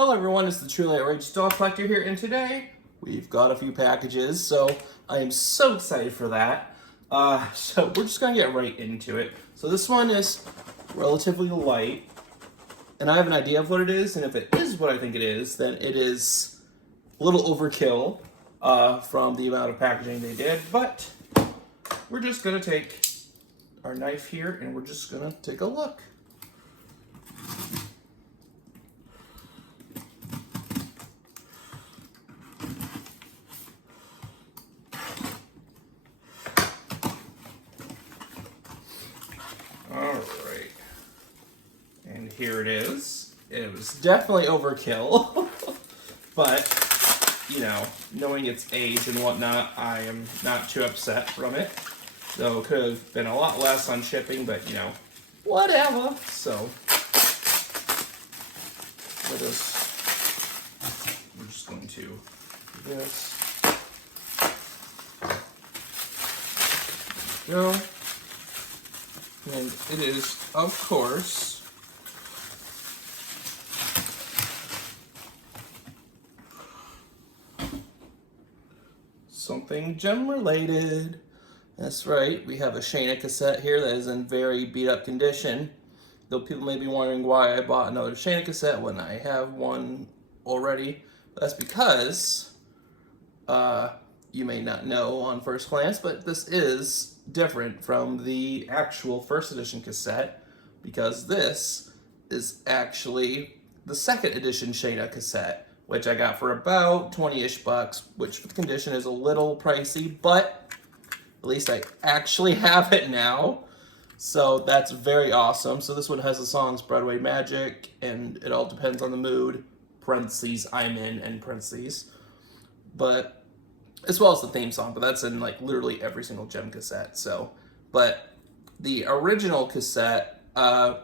Hello everyone, it's the Truly Outrageous Doll Collector here, and today we've got a few packages, so I am so excited for that. So we're just gonna get right into it. So this one is relatively light, and I have an idea of what it is, and if it is what I think it is, then it is a little overkill from the amount of packaging they did, but we're just gonna take our knife here and we're just gonna take a look. Alright, and here it is. It was definitely overkill, but, you know, knowing its age and whatnot, I am not too upset from it. Though it could have been a lot less on shipping, but, you know, whatever. So, we're just going to do this. There we go. And it is, of course, something gem related. That's right, we have a Shayna cassette here that is in very beat up condition. Though people may be wondering why I bought another Shayna cassette when I have one already. That's because, you may not know on first glance, but this is different from the actual first edition cassette, because this is actually the second edition Shayna cassette, which I got for about 20-ish bucks, which for the condition is a little pricey, but at least I actually have it now. So that's very awesome. So this one has the songs Broadway Magic, and It All Depends on the Mood, parentheses, I'm in, and parentheses. But as well as the theme song, but that's in like literally every single gem cassette. So, but the original cassette, I'm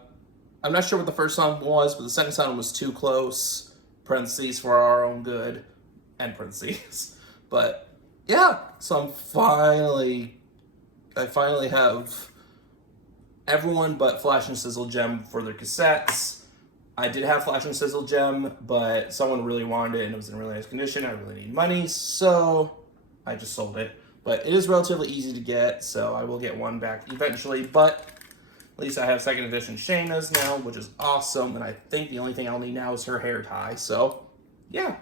not sure what the first song was, but the second song was Too Close, parentheses, For Our Own Good, and parentheses. But yeah, so I finally have everyone but Flash and Sizzle Gem for their cassettes. I did have Flash and Sizzle Gem, but someone really wanted it and it was in really nice condition. I really need money, so I just sold it. But it is relatively easy to get, so I will get one back eventually. But at least I have second edition Shayna's now, which is awesome. And I think the only thing I'll need now is her hair tie. So, yeah.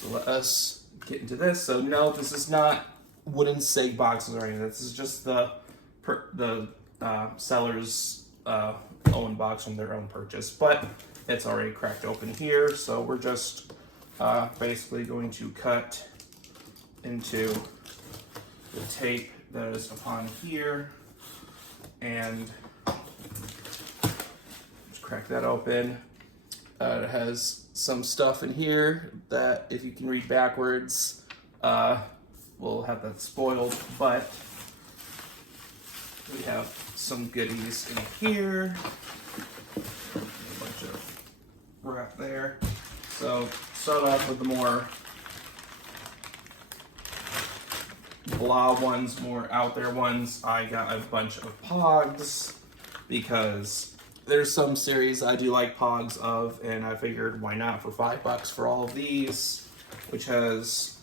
So let us get into this. So no, this is not wooden SIG boxes or anything. This is just the seller's own box from their own purchase. But it's already cracked open here. So we're just basically going to cut into the tape that is upon here and just crack that open. It has some stuff in here that if you can read backwards, we'll have that spoiled, but we have some goodies in here, a bunch of wrap there. So start off with the more blah ones, more out there ones. I got a bunch of Pogs because there's some series I do like Pogs of, and I figured why not for $5 for all of these, which has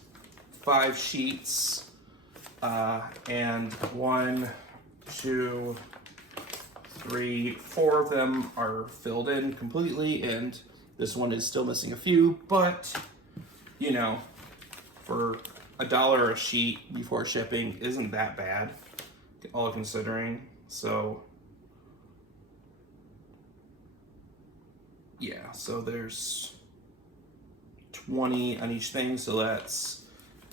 5 sheets, and 1, 2, 3, 4 of them are filled in completely, and this one is still missing a few, but you know, for $1 a sheet before shipping isn't that bad, all considering. So yeah, so there's 20 on each thing, so that's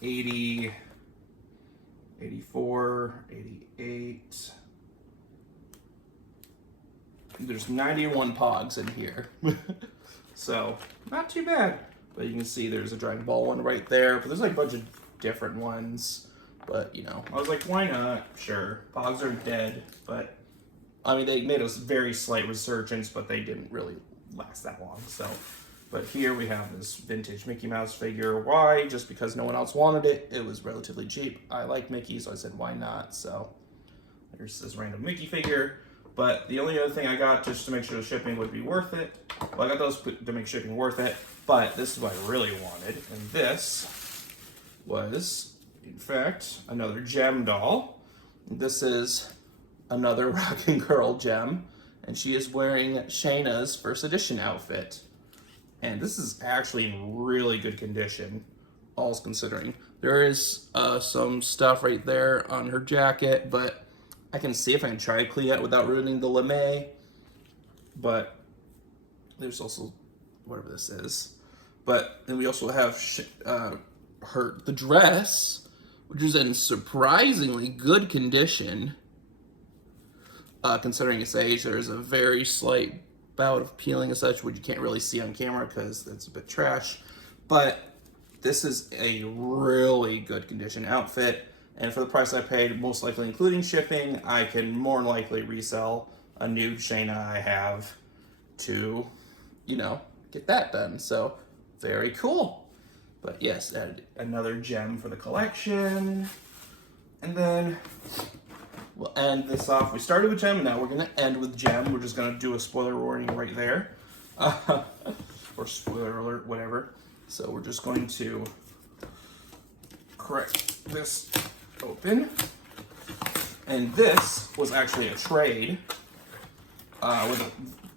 80, 84, 88. There's 91 Pogs in here. So not too bad. But you can see there's a Dragon Ball one right there, but there's like a bunch of different ones. But, you know, I was like, why not? Sure, Pogs are dead, but I mean, they made a very slight resurgence, but they didn't really last that long. So, but here we have this vintage Mickey Mouse figure. Why? Just because no one else wanted it. It was relatively cheap. I like Mickey, so I said, why not? So there's this random Mickey figure. But the only other thing I got just to make sure the shipping would be worth it, well, I got those to make shipping worth it, but this is what I really wanted. And this was, in fact, another gem doll. This is another Rockin' Girl gem, and she is wearing Shayna's first edition outfit. And this is actually in really good condition, all's considering. There is some stuff right there on her jacket, but I can see if I can try to clean it without ruining the lame. But there's also whatever this is. But then we also have the dress, which is in surprisingly good condition. Considering its age, there's a very slight bout of peeling and such, which you can't really see on camera because it's a bit trash. But this is a really good condition outfit. And for the price I paid, most likely including shipping, I can more than likely resell a new Shayna I have to, you know, get that done. So, very cool. But yes, another gem for the collection. And then we'll end this off. We started with gem, and now we're going to end with gem. We're just going to do a spoiler warning right there. Or spoiler alert, whatever. So we're just going to crack this open. And this was actually a trade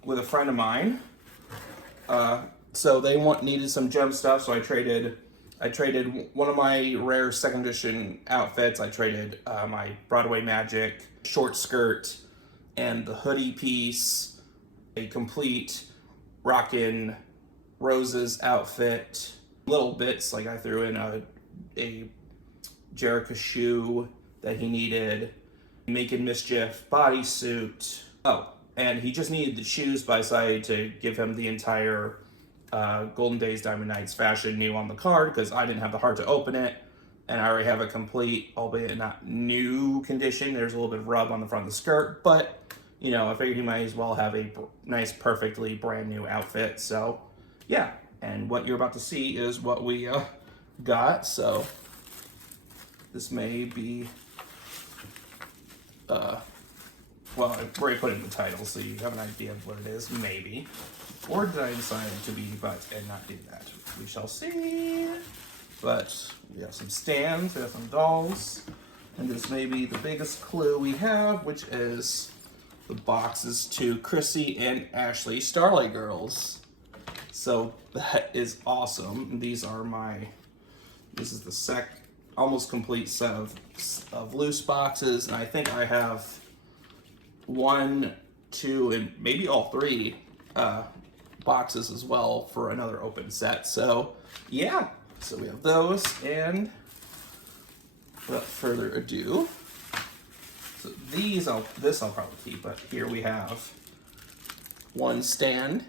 with a friend of mine. So they needed some gem stuff, so I traded one of my rare second edition outfits. I traded my Broadway Magic short skirt and the hoodie piece, a complete Rockin' Roses outfit, little bits like I threw in a Jericho shoe that he needed, Making Mischief bodysuit. Oh, and he just needed the shoes, but I decided to give him the entire Golden Days Diamond Nights fashion new on the card because I didn't have the heart to open it, and I already have a complete, albeit not new condition. There's a little bit of rub on the front of the skirt, but you know, I figured he might as well have a nice, perfectly brand new outfit. So yeah, and what you're about to see is what we got. So this may be, well, I've already put it in the title, so you have an idea of what it is, maybe. Or did I decide to be but and not do that? We shall see. But we have some stands, we have some dolls, and this may be the biggest clue we have, which is the boxes to Chrissy and Ashley Starlight Girls. So that is awesome. These are this is the almost complete set of loose boxes, and I think I have 1, 2, and maybe all 3 boxes as well for another open set. So yeah, so we have those, and without further ado, so this I'll probably keep, but here we have one stand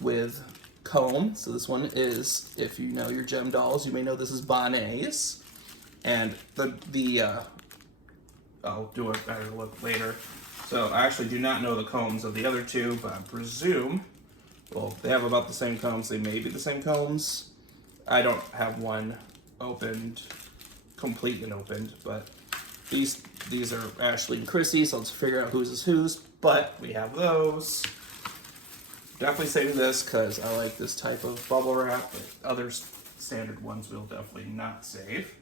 with comb. So this one is, if you know your gem dolls, you may know this is Bonnet's, and I'll do a better look later. So I actually do not know the combs of the other two, but I presume, well, they have about the same combs. They may be the same combs. I don't have one opened, complete and opened, but these are Ashley and Chrissy, so let's figure out whose is whose. But we have those. Definitely saving this because I like this type of bubble wrap, but other standard ones we'll definitely not save.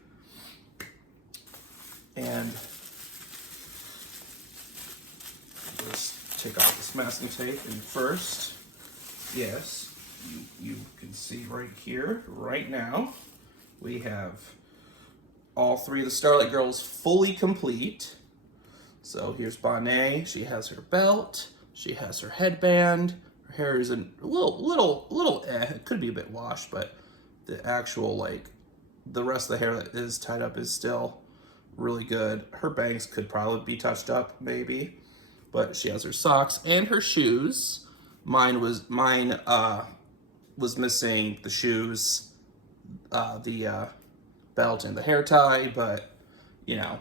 And let's take off this masking tape. And first, yes, you can see right here, right now, we have all 3 of the Starlight Girls fully complete. So here's Bonnet. She has her belt. She has her headband. Her hair is a little it could be a bit washed, but the actual, the rest of the hair that is tied up is still really good. Her bangs could probably be touched up, maybe. But she has her socks and her shoes. Mine was missing the shoes, the belt and the hair tie, but you know,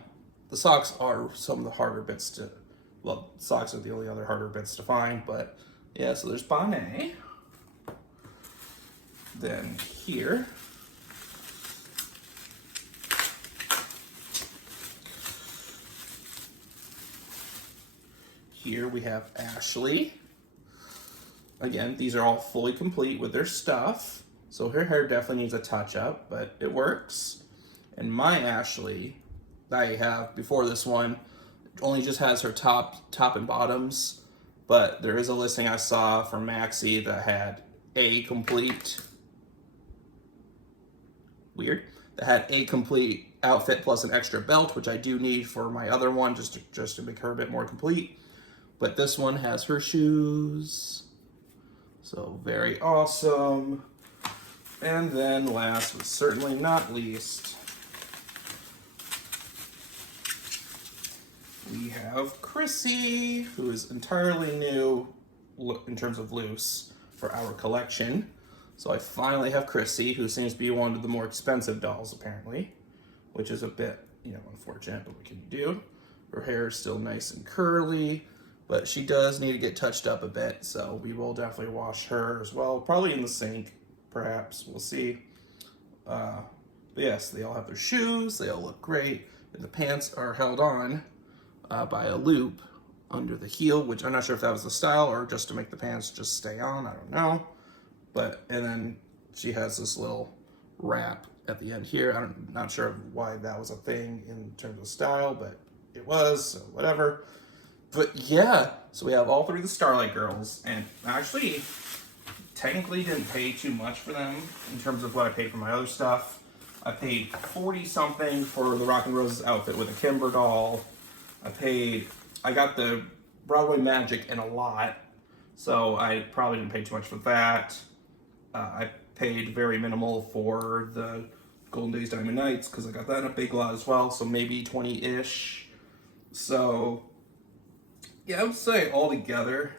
the socks are some of the harder bits to, well, socks are the only other harder bits to find, but yeah, so there's Bonnet. Then here, here we have Ashley. Again, these are all fully complete with their stuff. So her hair definitely needs a touch up, but it works. And my Ashley that I have before this one only just has her top and bottoms, but there is a listing I saw from Maxi that had a complete outfit plus an extra belt, which I do need for my other one just to make her a bit more complete. But this one has her shoes, so very awesome. And then last but certainly not least, we have Chrissy, who is entirely new in terms of loose for our collection. So I finally have Chrissy, who seems to be one of the more expensive dolls apparently, which is a bit, unfortunate, but what can you do? Her hair is still nice and curly, but she does need to get touched up a bit, so we will definitely wash her as well, probably in the sink, perhaps, we'll see. But yes, they all have their shoes, they all look great, and the pants are held on by a loop under the heel, which I'm not sure if that was the style or just to make the pants just stay on, I don't know. And then she has this little wrap at the end here. I'm not sure why that was a thing in terms of style, but it was, so whatever. But yeah, so we have all three of the Starlight girls, and actually technically didn't pay too much for them in terms of what I paid for my other stuff. I paid 40 something for the Rock and Roses outfit with a Kimber doll. I got the Broadway Magic in a lot, so I probably didn't pay too much for that. I paid very minimal for the Golden Days Diamond Nights because I got that in a big lot as well, so maybe 20-ish. So yeah, I would say altogether,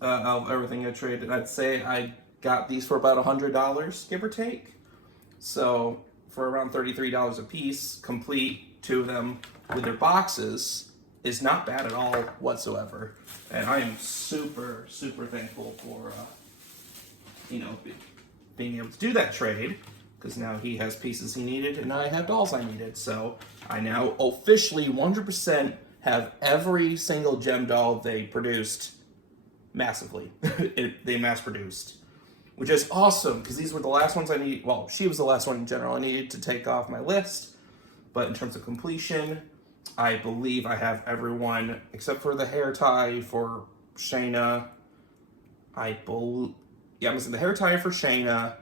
of everything I traded, I'd say I got these for about $100, give or take. So for around $33 a piece, complete, two of them with their boxes, is not bad at all whatsoever. And I am super, super thankful for, being able to do that trade, because now he has pieces he needed and I have dolls I needed. So I now officially 100% have every single gem doll they produced massively. They mass produced, which is awesome because these were the last ones I need. Well, she was the last one in general I needed to take off my list. But in terms of completion, I believe I have everyone except for the hair tie for Shayna. I'm missing the hair tie for Shayna.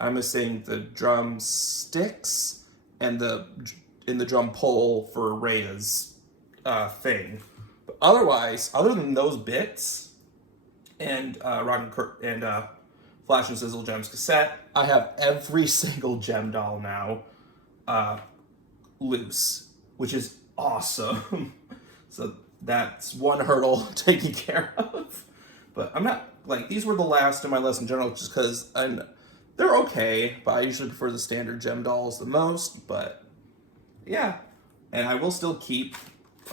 I'm missing the drumsticks and the drum pole for Rhea's thing. But otherwise, other than those bits and Flash and Sizzle Gems cassette, I have every single gem doll now loose, which is awesome. So that's one hurdle taken care of. But I'm not, these were the last in my list in general just because they're okay, but I usually prefer the standard gem dolls the most, but yeah. And I will still keep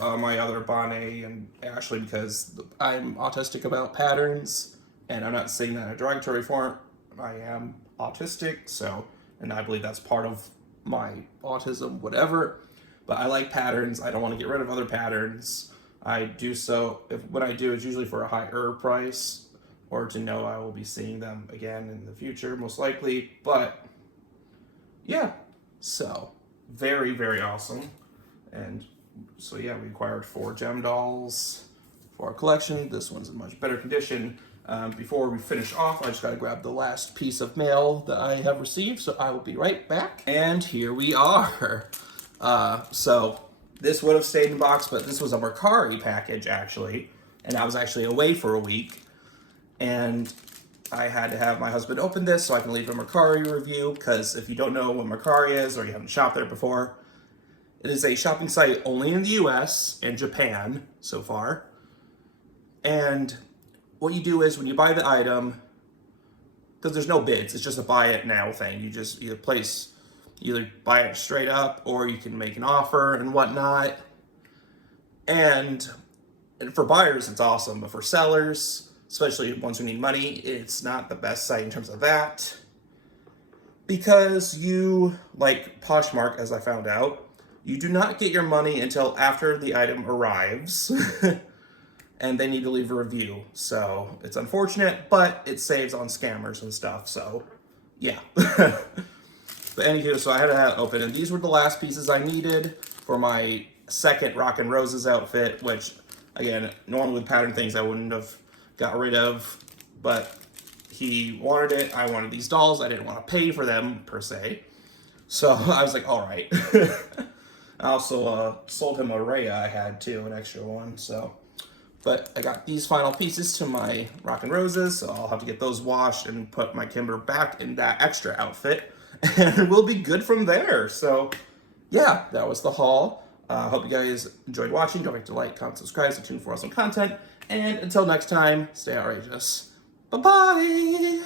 my other Bonnet and Ashley because I'm autistic about patterns, and I'm not saying that in a derogatory form. I am autistic, and I believe that's part of my autism, whatever. But I like patterns. I don't want to get rid of other patterns. I do so, when I do, it's usually for a higher price, or to know I will be seeing them again in the future, most likely. But yeah, so very, very awesome. And so yeah, we acquired 4 gem dolls for our collection. This one's in much better condition. Before we finish off, I just gotta grab the last piece of mail that I have received, so I will be right back. And here we are. So this would have stayed in the box, but this was a Mercari package actually, and I was actually away for a week, and I had to have my husband open this so I can leave a Mercari review, because if you don't know what Mercari is or you haven't shopped there before, it is a shopping site only in the US and Japan so far. And what you do is when you buy the item, because there's no bids, it's just a buy it now thing. You just either buy it straight up or you can make an offer and whatnot. And for buyers, it's awesome. But for sellers, especially ones who need money, it's not the best site in terms of that. Because you, like Poshmark, as I found out, you do not get your money until after the item arrives. And they need to leave a review. So it's unfortunate, but it saves on scammers and stuff. So yeah. But anywho, so I had to have it open, and these were the last pieces I needed for my second Rockin' Roses outfit, which, again, normally with pattern things I wouldn't have got rid of, but he wanted it. I wanted these dolls. I didn't want to pay for them, per se. So I was like, all right. I also sold him a Rhea I had, too, an extra one, so. But I got these final pieces to my Rockin' Roses, so I'll have to get those washed and put my Kimber back in that extra outfit. And we'll be good from there. So, yeah, that was the haul. Hope you guys enjoyed watching. Don't forget to like, comment, subscribe, stay tuned for awesome content. And until next time, stay outrageous. Bye-bye!